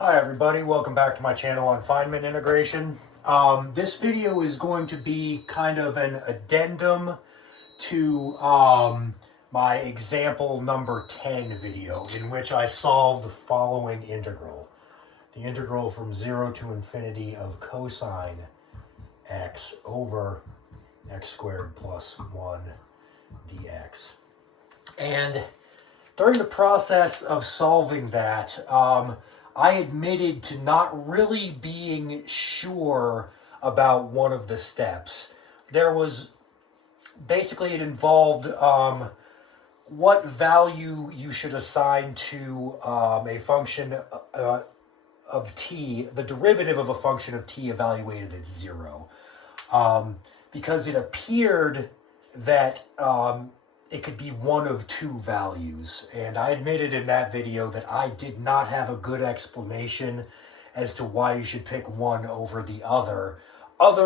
Hi everybody, welcome back to my channel on Feynman integration. This video is going to be kind of an addendum to my example number 10 video, in which I solved the following integral. The integral from 0 to infinity of cosine x over x squared plus 1 dx. And during the process of solving that, I admitted to not really being sure about one of the steps. There was, basically it involved what value you should assign to a function of t, the derivative of a function of t evaluated at 0. Because it appeared that it could be one of two values. And I admitted in that video that I did not have a good explanation as to why you should pick one over the other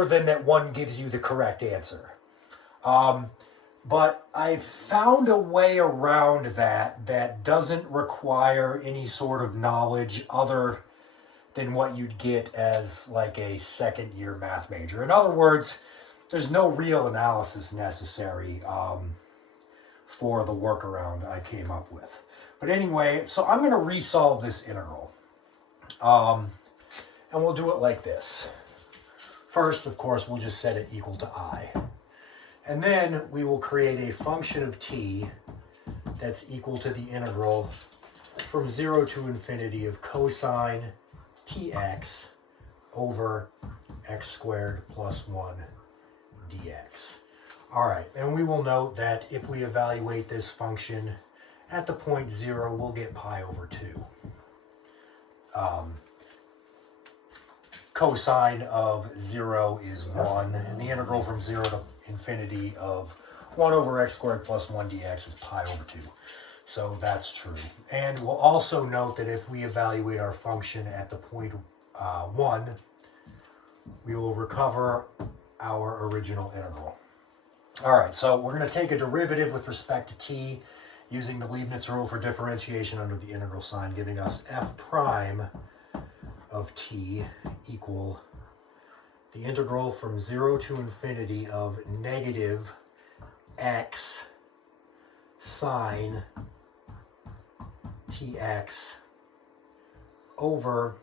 than that one gives you the correct answer. But I found a way around that doesn't require any sort of knowledge other than what you'd get as like a second year math major. In other words, there's no real analysis necessary for the workaround I came up with. But anyway, so I'm going to resolve this integral. And we'll do it like this. First, of course, we'll just set it equal to I. And then we will create a function of t that's equal to the integral from 0 to infinity of cosine tx over x squared plus 1 dx. All right, and we will note that if we evaluate this function at the point 0, we'll get pi over 2. Cosine of 0 is 1, and the integral from 0 to infinity of 1 over x squared plus 1 dx is pi over 2. So that's true. And we'll also note that if we evaluate our function at the point 1, we will recover our original integral. All right, so we're going to take a derivative with respect to t using the Leibniz rule for differentiation under the integral sign, giving us f prime of t equal the integral from 0 to infinity of negative x sine tx over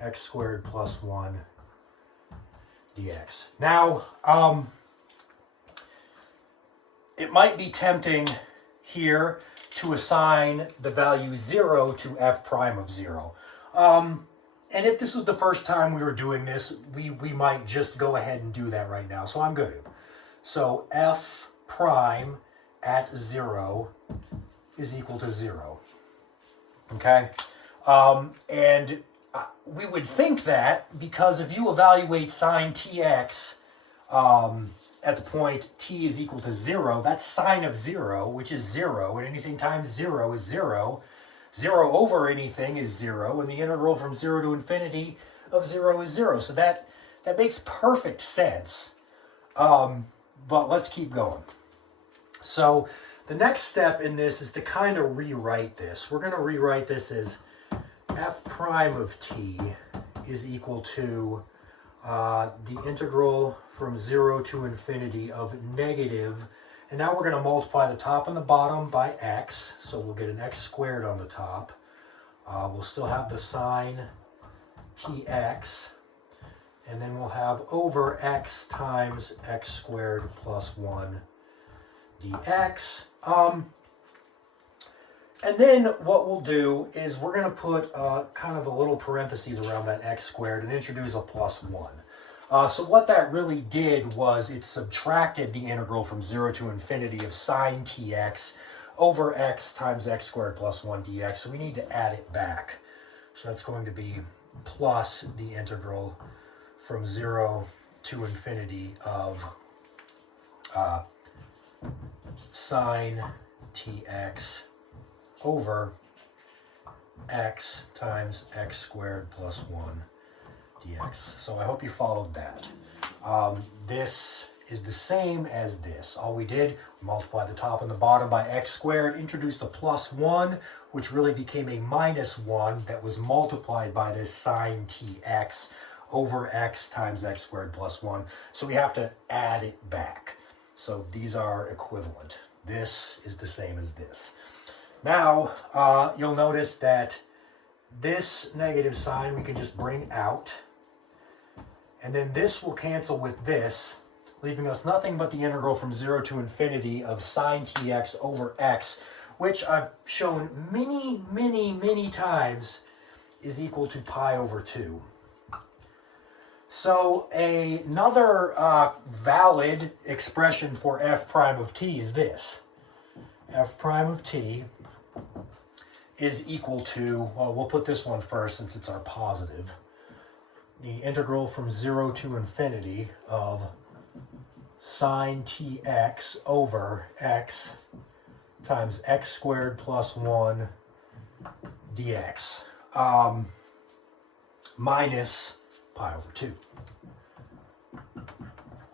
x squared plus 1 dx. Now, it might be tempting here to assign the value 0 to f prime of 0. And if this was the first time we were doing this, we might just go ahead and do that right now. So I'm going to. So f prime at 0 is equal to 0. Okay? And we would think that because if you evaluate sine tx at the point t is equal to 0, that's sine of 0, which is 0, and anything times 0 is 0. 0 over anything is 0, and the integral from 0 to infinity of 0 is 0. So that makes perfect sense. But let's keep going. So the next step in this is to kind of rewrite this. We're going to rewrite this as f prime of t is equal to the integral from 0 to infinity of negative, and now we're going to multiply the top and the bottom by x, so we'll get an x squared on the top. We'll still have the sine tx, and then we'll have over x times x squared plus 1 dx. And then what we'll do is we're going to put kind of a little parentheses around that x squared and introduce a plus 1. So what that really did was it subtracted the integral from 0 to infinity of sine tx over x times x squared plus 1 dx. So we need to add it back. So that's going to be plus the integral from 0 to infinity of sine tx over x times x squared plus 1 dx. So I hope you followed that. This is the same as this. All we did, we multiplied the top and the bottom by x squared, introduced a plus 1, which really became a minus 1 that was multiplied by this sine tx over x times x squared plus 1. So we have to add it back. So these are equivalent. This is the same as this. Now, you'll notice that this negative sign we can just bring out. And then this will cancel with this, leaving us nothing but the integral from 0 to infinity of sine tx over x, which I've shown many times is equal to pi over 2. So another valid expression for f prime of t is this. F prime of t is equal to, well, we'll put this one first since it's our positive, the integral from 0 to infinity of sine tx over x times x squared plus 1 dx minus pi over 2.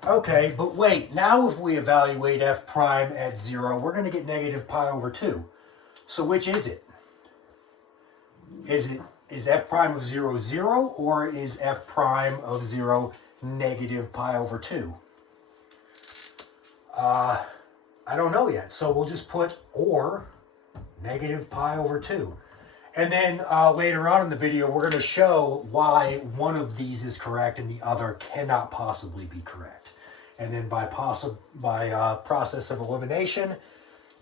Okay, but wait, now if we evaluate f prime at 0, we're going to get negative pi over 2. So which is it? Is f prime of 0, 0, or is f prime of 0 negative pi over 2? I don't know yet, so we'll just put or negative pi over 2. And then later on in the video, we're going to show why one of these is correct and the other cannot possibly be correct. And then by process of elimination,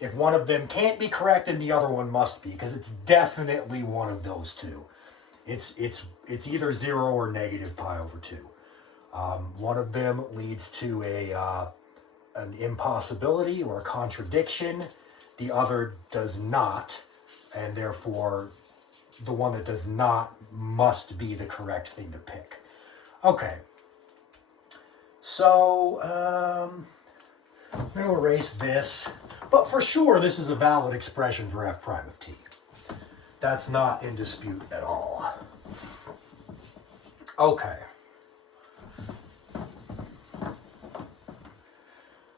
if one of them can't be correct, then the other one must be, because it's definitely one of those two. It's either 0 or negative pi over 2. One of them leads to an impossibility or a contradiction. The other does not, and therefore the one that does not must be the correct thing to pick. Okay. So, I'm going to erase this. But for sure, this is a valid expression for f prime of t. That's not in dispute at all. Okay.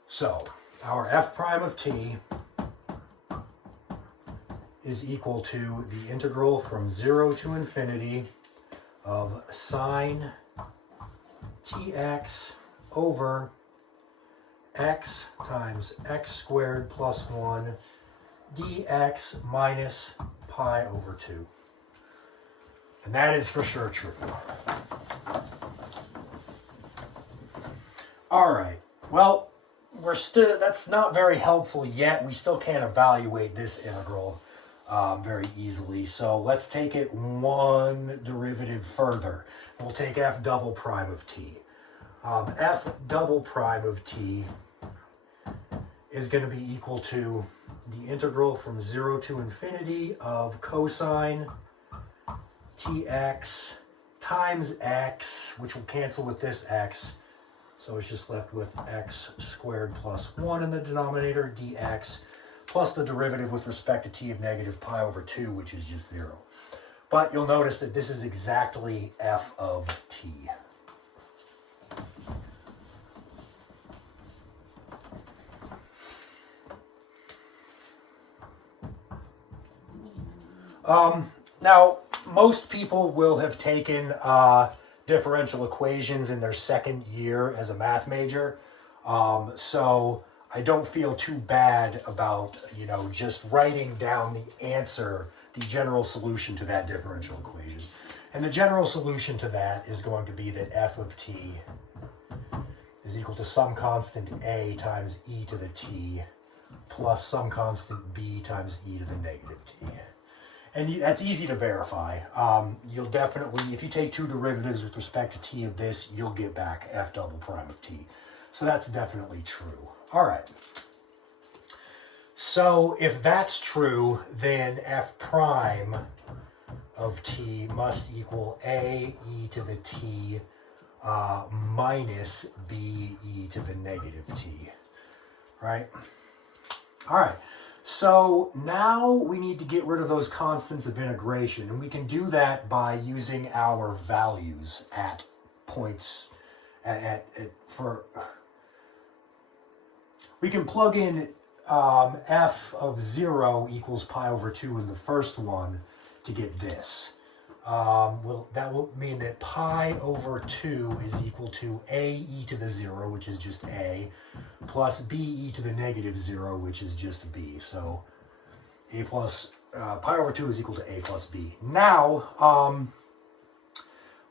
So, our f prime of t is equal to the integral from 0 to infinity of sine tx over x times x squared plus 1 dx minus pi over 2. And that is for sure true. All right. Well, that's not very helpful yet. We still can't evaluate this integral very easily. So let's take it one derivative further. We'll take f double prime of t. F double prime of t is going to be equal to the integral from 0 to infinity of cosine tx times x, which will cancel with this x. So it's just left with x squared plus 1 in the denominator, dx, plus the derivative with respect to t of negative pi over 2, which is just 0. But you'll notice that this is exactly f of t. Now, most people will have taken differential equations in their second year as a math major. So I don't feel too bad about, just writing down the answer, the general solution to that differential equation. And the general solution to that is going to be that f of t is equal to some constant a times e to the t plus some constant b times e to the negative t. And that's easy to verify. You'll definitely, if you take two derivatives with respect to t of this, you'll get back f double prime of t. So that's definitely true. All right. So if that's true, then f prime of t must equal a e to the t minus b e to the negative t. Right? All right. So now we need to get rid of those constants of integration, and we can do that by using our values at points we can plug in f of 0 equals pi over 2 in the first one to get this. Well, that will mean that pi over 2 is equal to a e to the 0, which is just a, plus b e to the negative 0, which is just b. So a plus pi over 2 is equal to a plus b. Now,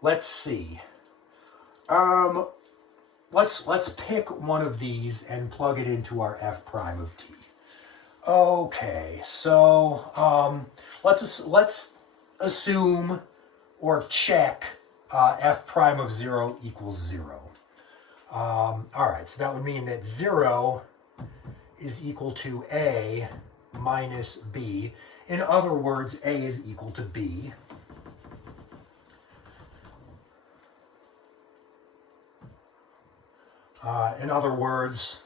let's see. Let's pick one of these and plug it into our f prime of t. Okay, so let's assume or check f prime of 0 equals 0. All right, so that would mean that 0 is equal to a minus b. In other words, a is equal to b. In other words,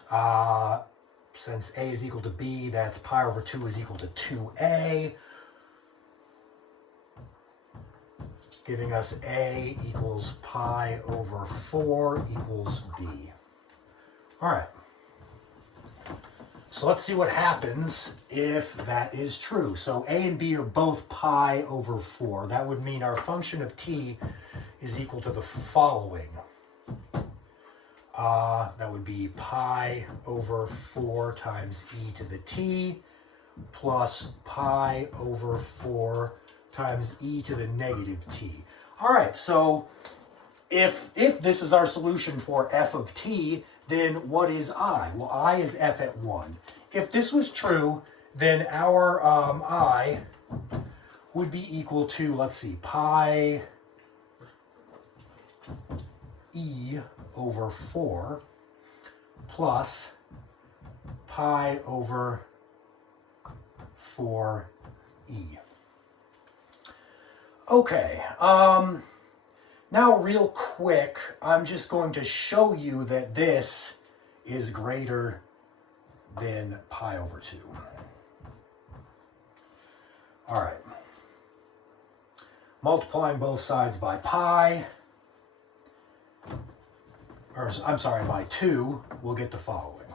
since a is equal to b, that's pi over 2 is equal to 2a, giving us a equals pi over 4 equals b. All right. So let's see what happens if that is true. So a and b are both pi over 4. That would mean our function of t is equal to the following. That would be pi over 4 times e to the t plus pi over 4 times e to the negative t. All right, so if this is our solution for f of t, then what is I? Well, I is f at 1. If this was true, then our I would be equal to, let's see, pi e over 4 plus pi over 4e. Okay, now real quick, I'm just going to show you that this is greater than pi over 2. All right. Multiplying both sides by pi, or I'm sorry, by 2, we'll get the following.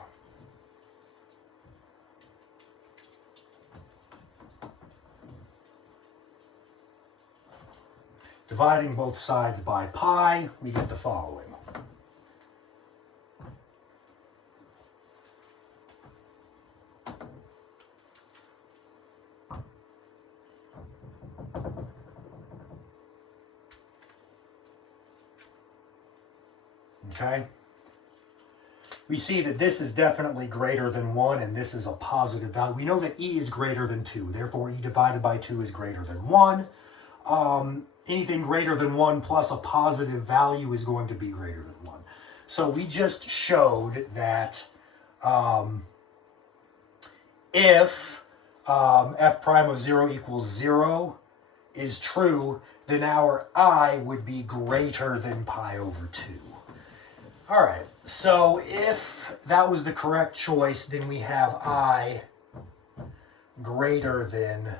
Dividing both sides by pi, we get the following. Okay? We see that this is definitely greater than 1, and this is a positive value. We know that e is greater than 2, therefore e divided by 2 is greater than 1. Anything greater than 1 plus a positive value is going to be greater than 1. So we just showed that if f prime of 0 equals 0 is true, then our I would be greater than pi over 2. All right, so if that was the correct choice, then we have I greater than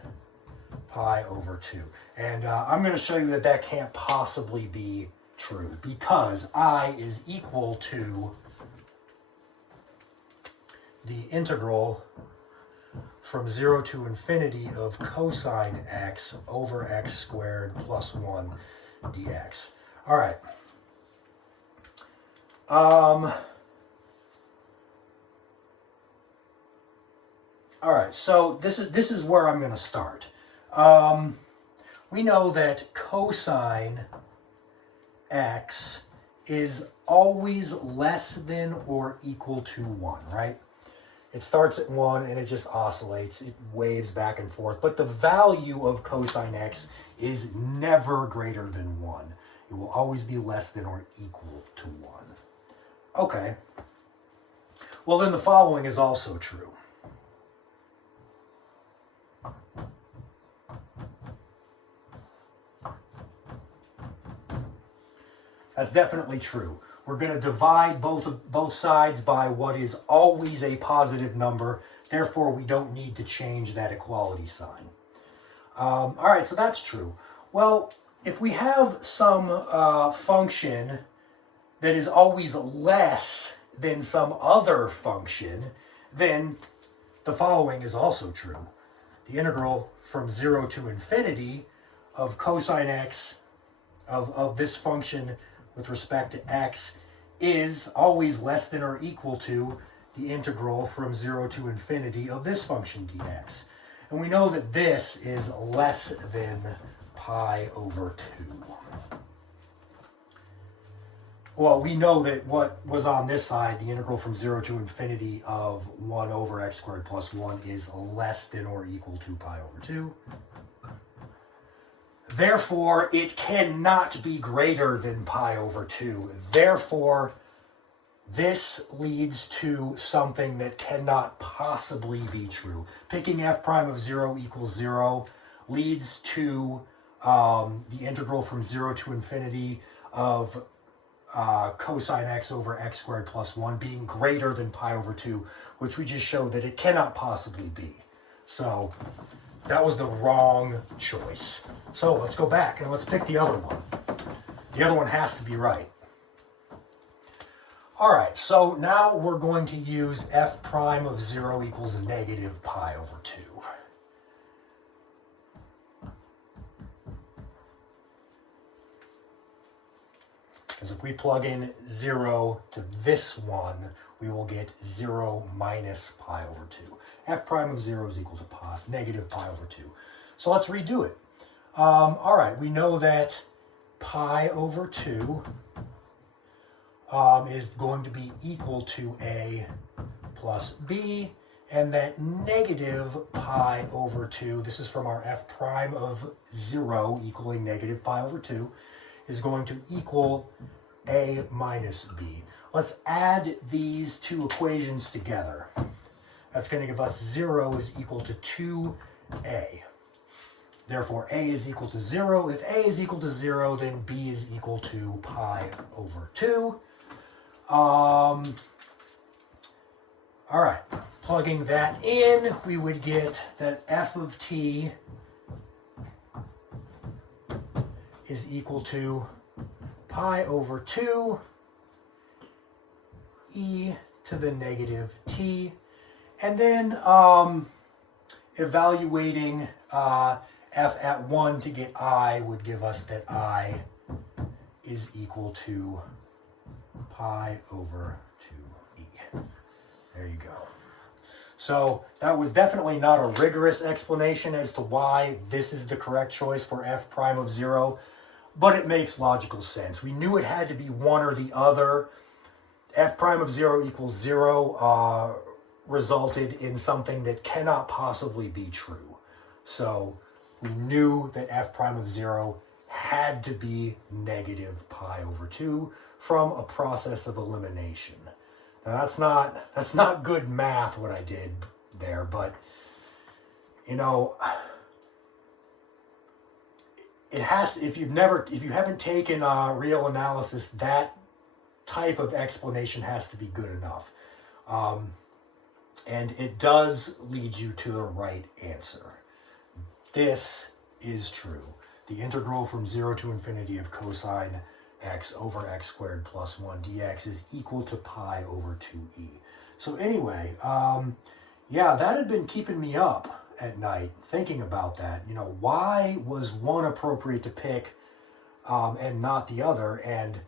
pi over 2. And I'm going to show you that that can't possibly be true because I is equal to the integral from 0 to infinity of cosine x over x squared plus 1 dx. All right. All right, so this is where I'm going to start. We know that cosine x is always less than or equal to 1, right? It starts at 1 and it just oscillates. It waves back and forth. But the value of cosine x is never greater than 1. It will always be less than or equal to 1. Okay. Well, then the following is also true. That's definitely true. We're going to divide both sides by what is always a positive number. Therefore, we don't need to change that equality sign. All right, so that's true. Well, if we have some function that is always less than some other function, then the following is also true. The integral from 0 to infinity of cosine x of this function with respect to x is always less than or equal to the integral from 0 to infinity of this function dx. And we know that this is less than pi over 2. Well, we know that what was on this side, the integral from 0 to infinity of 1 over x squared plus 1 is less than or equal to pi over 2. Therefore, it cannot be greater than pi over 2. Therefore, this leads to something that cannot possibly be true. Picking f prime of 0 equals 0 leads to the integral from 0 to infinity of cosine x over x squared plus 1 being greater than pi over 2, which we just showed that it cannot possibly be. So that was the wrong choice. So let's go back and let's pick the other one. The other one has to be right. All right, so now we're going to use f prime of 0 equals negative pi over 2. Because if we plug in 0 to this one, we will get 0 minus pi over 2. F prime of 0 is equal to negative pi over 2. So let's redo it. All right, we know that pi over 2 is going to be equal to a plus b, and that negative pi over 2, this is from our f prime of 0 equaling negative pi over 2, is going to equal a minus b. Let's add these two equations together. That's going to give us 0 is equal to 2a. Therefore, a is equal to 0. If a is equal to 0, then b is equal to pi over 2. All right, plugging that in, we would get that f of t is equal to pi over 2 e to the negative t. And then evaluating f at 1 to get I would give us that I is equal to pi over 2e. There you go. So that was definitely not a rigorous explanation as to why this is the correct choice for f prime of 0, but it makes logical sense. We knew it had to be one or the other. F prime of 0 equals 0 resulted in something that cannot possibly be true. So we knew that f prime of 0 had to be negative pi over 2 from a process of elimination. Now that's not good math what I did there, but you know, it has, if you haven't taken real analysis, that type of explanation has to be good enough. And it does lead you to the right answer. This is true. The integral from 0 to infinity of cosine x over x squared plus 1 dx is equal to pi over 2e. So anyway, yeah, that had been keeping me up at night thinking about that. You know, why was one appropriate to pick and not the other? And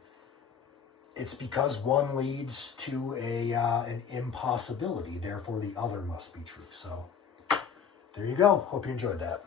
it's because one leads to an impossibility, therefore the other must be true. So there you go. Hope you enjoyed that.